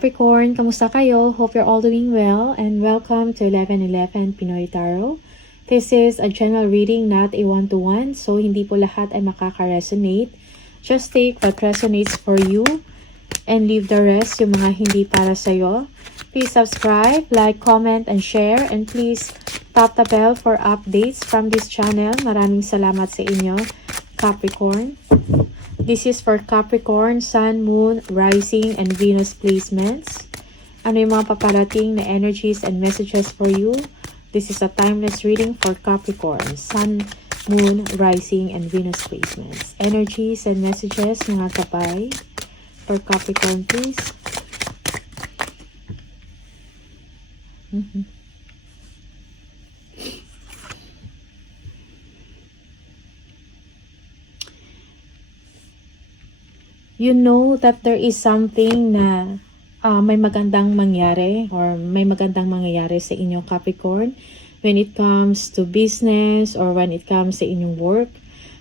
Capricorn, kamusta kayo? Hope you're all doing well and welcome to 1111 Pinoy Tarot. This is a general reading, not a one-to-one, so hindi po lahat ay makaka-resonate. Just take what resonates for you and leave the rest, yung mga hindi para sa'yo. Please subscribe, like, comment, and share, and please tap the bell for updates from this channel. Maraming salamat sa inyo, Capricorn. This is for Capricorn, Sun, Moon, Rising, and Venus placements. Ano yung mga paparating na energies and messages for you? This is a timeless reading for Capricorn, Sun, Moon, Rising, and Venus placements. Energies and messages, mga kapay, for Capricorn, please. You know that there is something na may magandang mangyari or may magandang mangyayari sa inyong Capricorn when it comes to business or when it comes sa inyong work.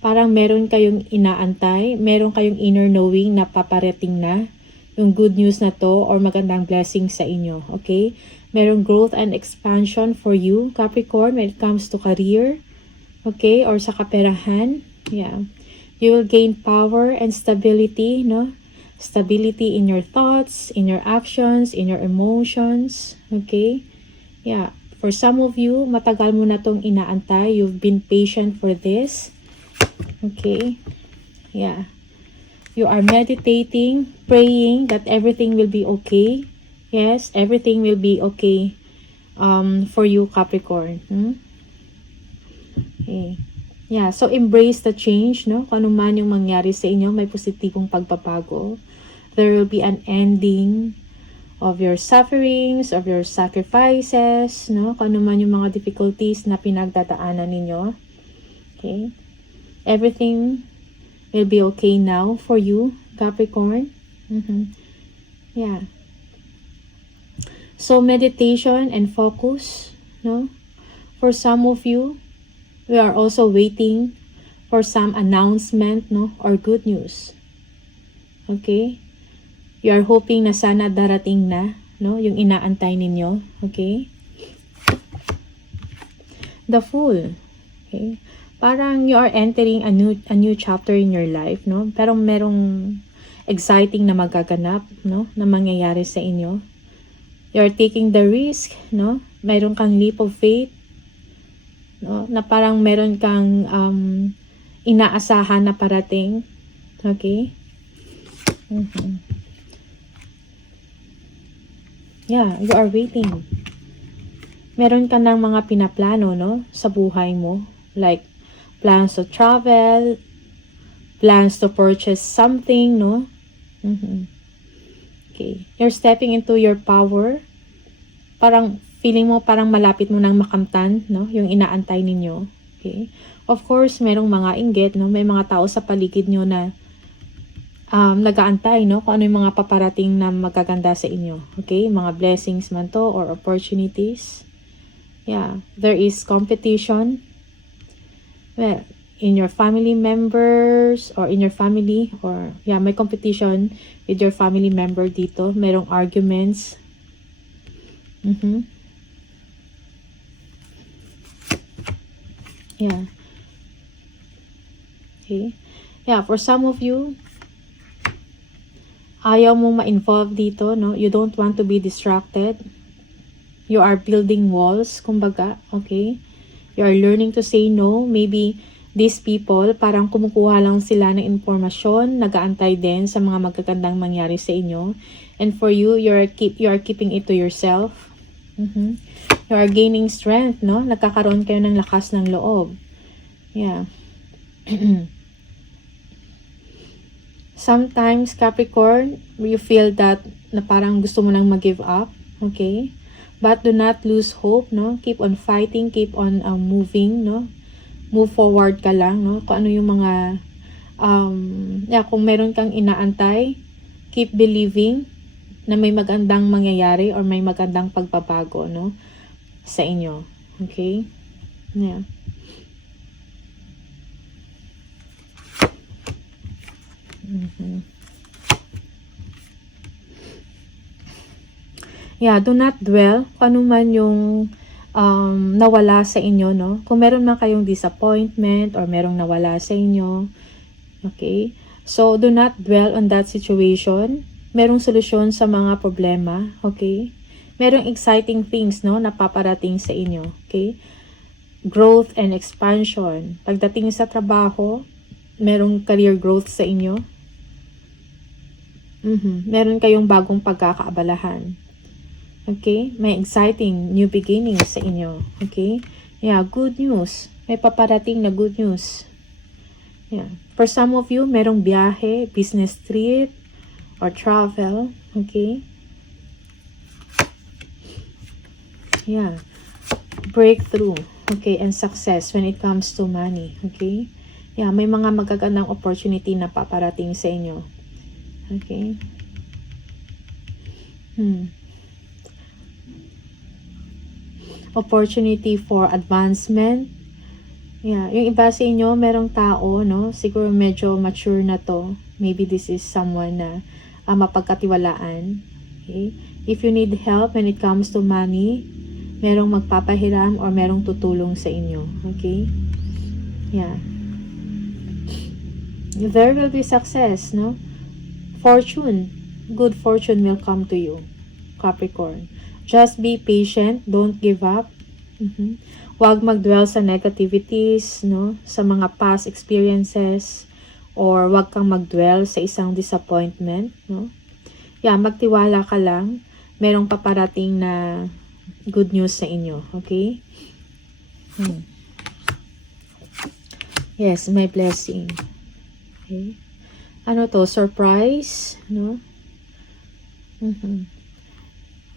Parang meron kayong inaantay, meron kayong inner knowing na paparating na yung good news na to or magandang blessing sa inyo, okay? Merong growth and expansion for you, Capricorn, when it comes to career, okay? Or sa kaperahan, yeah. You will gain power and stability, no? Stability in your thoughts, in your actions, in your emotions, okay? Yeah. For some of you, matagal mo na tong inaantay. You've been patient for this. Okay? Yeah. You are meditating, praying that everything will be okay. Yes, everything will be okay for you, Capricorn. Okay. Yeah, so embrace the change, no? Kung ano man yung mangyari sa inyo, may positibong pagbabago. There will be an ending of your sufferings, of your sacrifices, no? Kung ano man yung mga difficulties na pinagdadaanan ninyo. Okay? Everything will be okay now for you, Capricorn. Yeah. So meditation and focus, no? For some of you, we are also waiting for some announcement, no, or good news. Okay? You are hoping na sana darating na, no, yung inaantay ninyo. Okay? The Fool. Okay? Parang you are entering a new chapter in your life, no? Pero merong exciting na magaganap, no, na mangyayari sa inyo. You are taking the risk, no? Mayroon kang leap of faith. No, na parang meron kang inaasahan na parating. Okay? Yeah, you are waiting. Meron ka ng mga pinaplano, no, sa buhay mo. Like, plans to travel, plans to purchase something, no? Okay. You're stepping into your power. Parang feeling mo parang malapit mo nang makamtan, no? Yung inaantay ninyo. Okay? Of course, merong mga inggit, no? May mga tao sa paligid nyo na nag-aantay, no? Kung ano yung mga paparating na magaganda sa inyo. Okay? Mga blessings man to or opportunities. Yeah. There is competition. Well, in your family members or in your family or yeah, may competition with your family member dito. Merong arguments. Yeah. Okay. Yeah, for some of you, ayaw mo ma-involve dito, no? You don't want to be distracted. You are building walls, kumbaga, okay? You are learning to say no. Maybe these people, parang kumukuha lang sila ng informasyon, nag-aantay din sa mga magagandang mangyari sa inyo. And for you, you are keeping it to yourself. You are gaining strength, no? Nagkakaroon kayo ng lakas ng loob. Yeah. Sometimes, Capricorn, you feel that na parang gusto mo nang mag-give up. Okay? But do not lose hope, no? Keep on fighting, keep on moving, no? Move forward ka lang, no? Kung ano yung mga kung meron kang inaantay, keep believing na may magandang mangyayari or may magandang pagbabago, no? Sa inyo. Okay? Yeah. Yeah, do not dwell kung ano man yung nawala sa inyo, no? Kung meron man kayong disappointment or merong nawala sa inyo, okay? So, do not dwell on that situation. Merong solusyon sa mga problema, okay? Merong exciting things, no, na paparating sa inyo, okay? Growth and expansion. Pagdating sa trabaho, merong career growth sa inyo. Meron kayong bagong pagkakaabalahan. Okay? May exciting new beginnings sa inyo. Okay? Yeah, good news. May paparating na good news. Yeah. For some of you, merong biyahe, business trip, or travel. Okay? Yeah. Breakthrough. Okay? And success when it comes to money. Okay? Yeah, may mga magagandang opportunity na paparating sa inyo. Okay? Opportunity for advancement. Yeah, yung iba sa inyo, merong tao, no? Siguro medyo mature na to. Maybe this is someone na mapagkatiwalaan. Okay? If you need help when it comes to money, merong magpapahiram or merong tutulong sa inyo. Okay? Yeah. There will be success, no? Fortune. Good fortune will come to you, Capricorn. Just be patient. Don't give up. Huwag mag-dwell sa negativities, no? Sa mga past experiences. Or huwag kang mag-dwell sa isang disappointment, no? Yeah, magtiwala ka lang. Merong paparating na good news sa inyo. Okay? Yes, may blessing. Okay? Ano to? Surprise, no?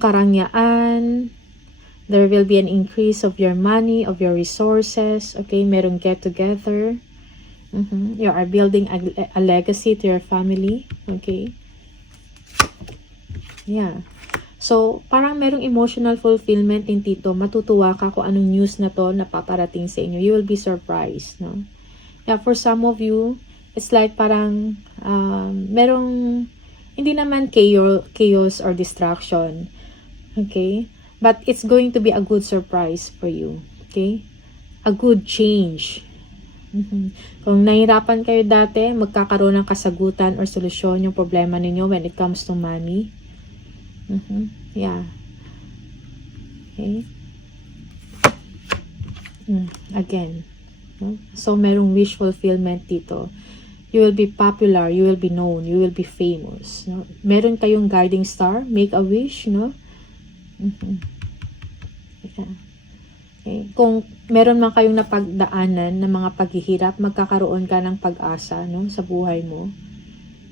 Karangyaan. There will be an increase of your money, of your resources. Okay, merong get together. You are building a legacy to your family. Okay. Yeah. So, parang merong emotional fulfillment din dito. Matutuwa ka kung anong news na to na paparating sa inyo. You will be surprised, no? Yeah, for some of you, it's like parang merong hindi naman chaos or distraction. Okay? But it's going to be a good surprise for you. Okay? A good change. Kung nahirapan kayo dati, magkakaroon ng kasagutan or solusyon yung problema ninyo when it comes to money. Yeah. Okay? Again. No? So, merong wish fulfillment dito. You will be popular, you will be known, you will be famous. No? Meron kayong guiding star, make a wish, no? Yeah. Okay. Kung meron man kayong napagdaanan ng mga paghihirap, magkakaroon ka ng pag-asa, no, sa buhay mo.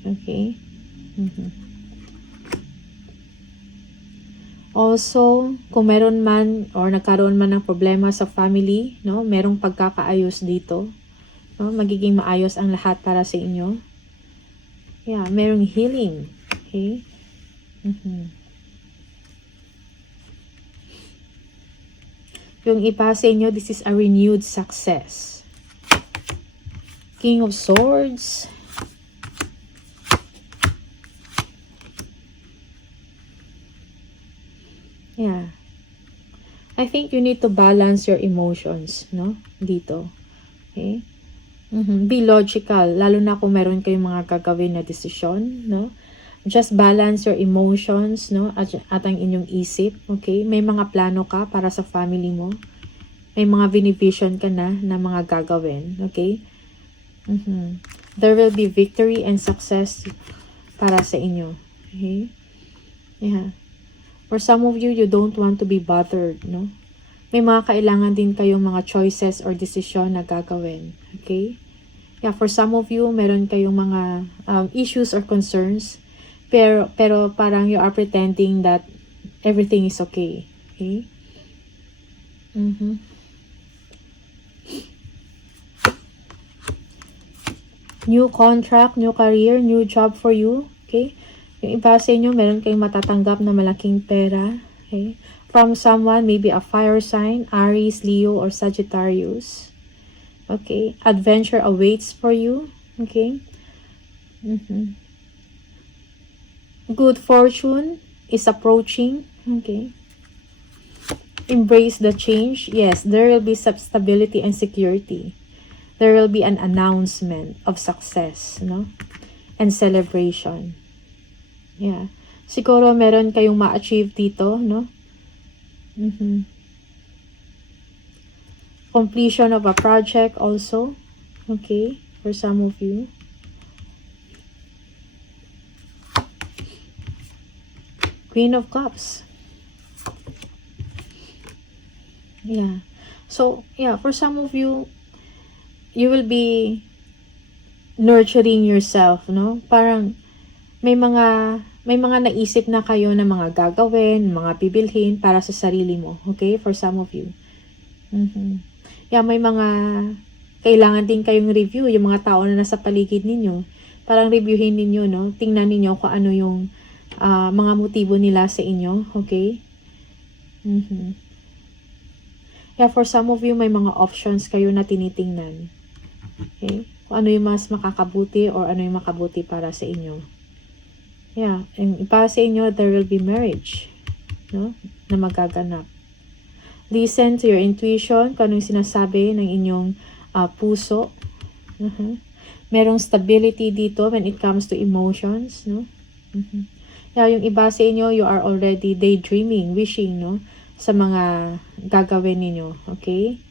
Okay? Also, kung meron man or nagkaroon man ng problema sa family, no, merong pagkakaayos dito. No, magiging maayos ang lahat para sa inyo. Yeah, merong healing. Okay? Yung iba sa inyo, this is a renewed success. King of Swords. Yeah. I think you need to balance your emotions, no? Dito. Okay? Be logical, lalo na kung meron kayong mga gagawin na desisyon, no? Just balance your emotions, no? At ang inyong isip, okay? May mga plano ka para sa family mo. May mga binivision ka na mga gagawin, okay? There will be victory and success para sa inyo, okay? Yeah. For some of you, you don't want to be bothered, no? May mga kailangan din kayong mga choices or decision na gagawin, okay? Yeah, for some of you, meron kayong mga issues or concerns, pero parang you are pretending that everything is okay. Okay? New contract, new career, new job for you. Okay? Yung iba sa inyo, meron kayong matatanggap na malaking pera. Okay? From someone, maybe a fire sign, Aries, Leo, or Sagittarius. Okay, adventure awaits for you. Okay. Good fortune is approaching. Okay. Embrace the change. Yes, there will be stability and security. There will be an announcement of success, no? And celebration. Yeah. Siguro meron kayong ma-achieve dito, no? Completion of a project also. Okay, for some of you. Queen of Cups. Yeah. So, yeah, for some of you, you will be nurturing yourself, no? Parang may mga naisip na kayo na mga gagawin, mga bibilhin para sa sarili mo. Okay? For some of you. Yeah, may mga kailangan din kayong review, yung mga tao na nasa paligid ninyo. Parang reviewin ninyo, no? Tingnan ninyo kung ano yung mga motibo nila sa inyo. Okay? Yeah, for some of you, may mga options kayo na tinitingnan. Okay? Kung ano yung mas makakabuti or ano yung makabuti para sa inyo. Yeah, and para sa inyo, there will be marriage, no? Na magaganap. Listen to your intuition, kung ano yung sinasabi ng inyong puso. Merong stability dito when it comes to emotions, no? Yeah, yung iba sa inyo, you are already daydreaming, wishing, no? Sa mga gagawin ninyo, okay?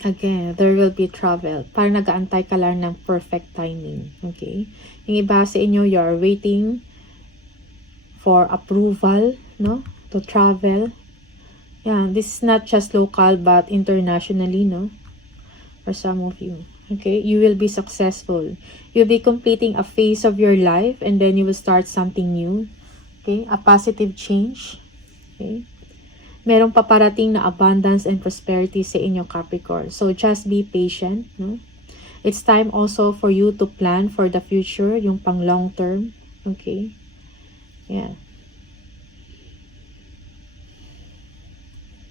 Again, there will be travel. Parang nag-aantay ka lang ng perfect timing. Okay? Yung iba sa inyo, you are waiting for approval, no? To travel. Yeah, this is not just local but internationally, no? For some of you. Okay? You will be successful. You'll be completing a phase of your life and then you will start something new. Okay? A positive change. Okay? Merong paparating na abundance and prosperity sa inyo, Capricorn. So, just be patient, no? It's time also for you to plan for the future, yung pang long term. Okay? Yeah.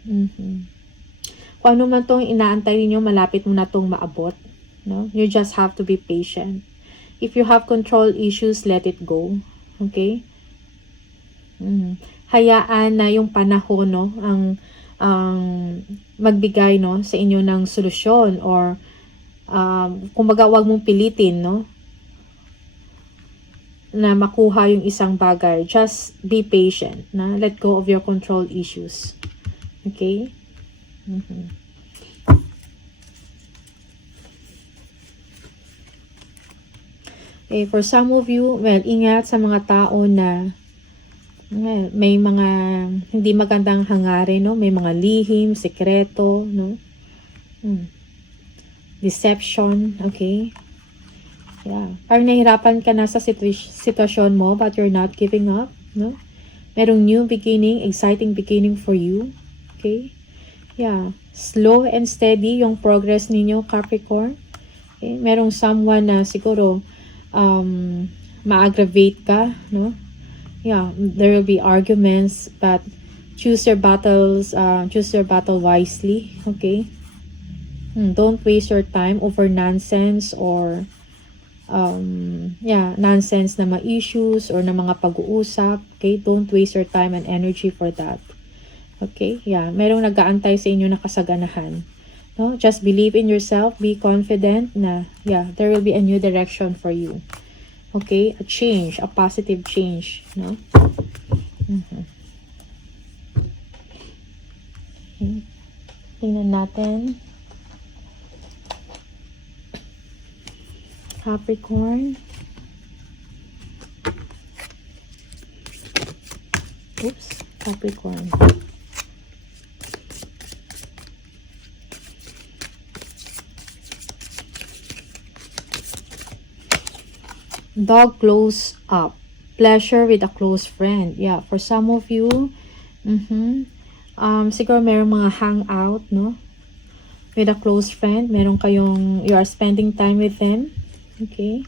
Kung ano man tong inaantay niyo, malapit mo na tong maabot, no? You just have to be patient. If you have control issues, let it go. Okay? Hayaan na yung panahon, no, ang magbigay, no, sa inyo ng solusyon or kumbaga wag mong pilitin, no, na makuha yung isang bagay. Just be patient, na let go of your control issues. Okay? Okay, for some of you, well, ingat sa mga tao na may mga hindi magandang hangarin, no? May mga lihim, sekreto, no? Deception, okay? Yeah. Parang nahihirapan ka na sa sitwasyon mo but you're not giving up, no? Merong new beginning, exciting beginning for you, okay? Yeah. Slow and steady yung progress ninyo, Capricorn. Okay? Merong someone na siguro ma-aggravate ka, no? Yeah, there will be arguments, but choose your battles, choose your battle wisely, okay? Don't waste your time over nonsense or nonsense na mga issues or na mga pag-uusap, okay? Don't waste your time and energy for that. Okay? Yeah, merong nag-aantay sa inyo na kasaganahan. No? Just believe in yourself, be confident na yeah, there will be a new direction for you. Okay? A change, a positive change, no? Okay. Tingnan natin. Capricorn. Oops, Capricorn. Dog close up. Pleasure with a close friend. Yeah, for some of you, siguro merong mga hangout, no? With a close friend. Meron kayong, you are spending time with them. Okay.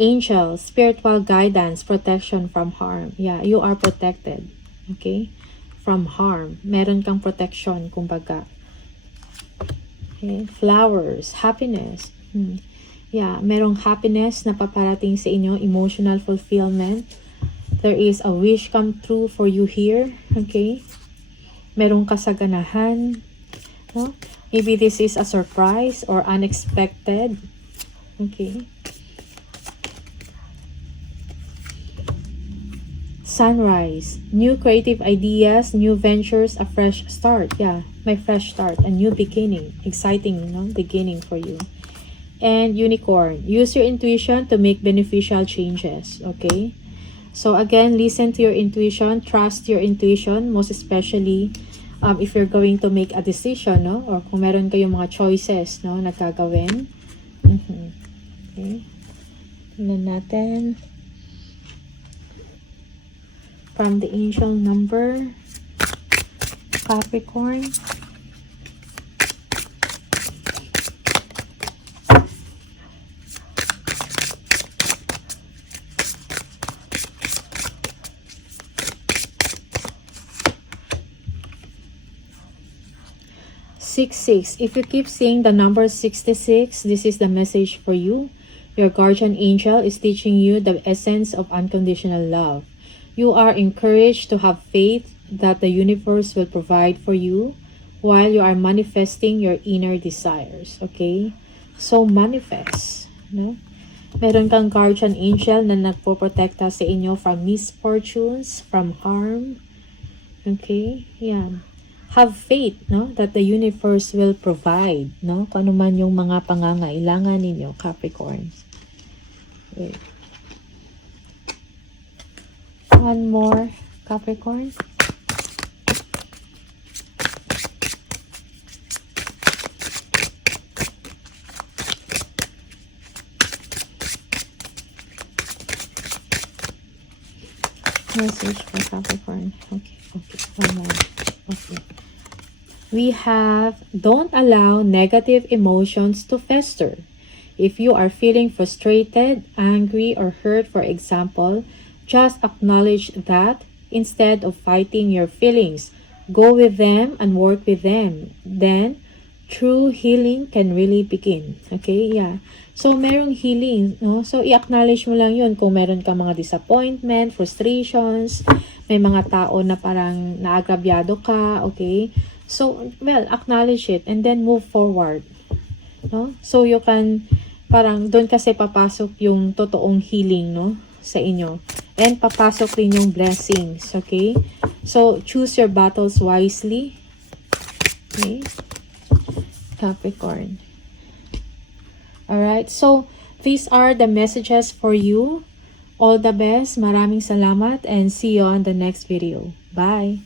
Angels, spiritual guidance, protection from harm. Yeah, you are protected. Okay. from harm. Meron kang protection, kumbaga. Okay. Flowers, happiness. Yeah, merong happiness na paparating sa inyo, emotional fulfillment. There is a wish come true for you here. Okay. Merong kasaganahan. No? Maybe this is a surprise or unexpected. Okay. Sunrise. New creative ideas, new ventures, a fresh start. Yeah, my fresh start, a new beginning. Exciting, beginning for you. And unicorn. Use your intuition to make beneficial changes. Okay. So again, listen to your intuition. Trust your intuition. Most especially if you're going to make a decision, no? Or kung meron kayong mga choices, no? Na gagawin. Okay. Tingnan natin. From the angel number, Capricorn. Six. If you keep seeing the number 66, this is the message for you. Your guardian angel is teaching you the essence of unconditional love. You are encouraged to have faith that the universe will provide for you while you are manifesting your inner desires. Okay? So, manifest. No? Meron kang guardian angel na nagpoprotekta sa inyo from misfortunes, from harm. Okay? Yeah. Have faith, no? That the universe will provide, no? Kung ano man yung mga pangangailangan ninyo, Capricorns. Wait. One more, Capricorn. Message for Capricorn. Okay. One more. Okay. We have, don't allow negative emotions to fester. If you are feeling frustrated, angry, or hurt, for example, just acknowledge that instead of fighting your feelings. Go with them and work with them. Then, true healing can really begin. Okay? Yeah. So, merong healing, no? So, i-acknowledge mo lang yun kung meron ka mga disappointment, frustrations, may mga tao na parang naagrabyado ka, okay? So, well, acknowledge it and then move forward. No? So, you can, parang doon kasi papasok yung totoong healing, no? Sa inyo. And papasok rin yung blessings, okay? So, choose your battles wisely. Okay? Capricorn. Alright, so, these are the messages for you. All the best. Maraming salamat and see you on the next video. Bye!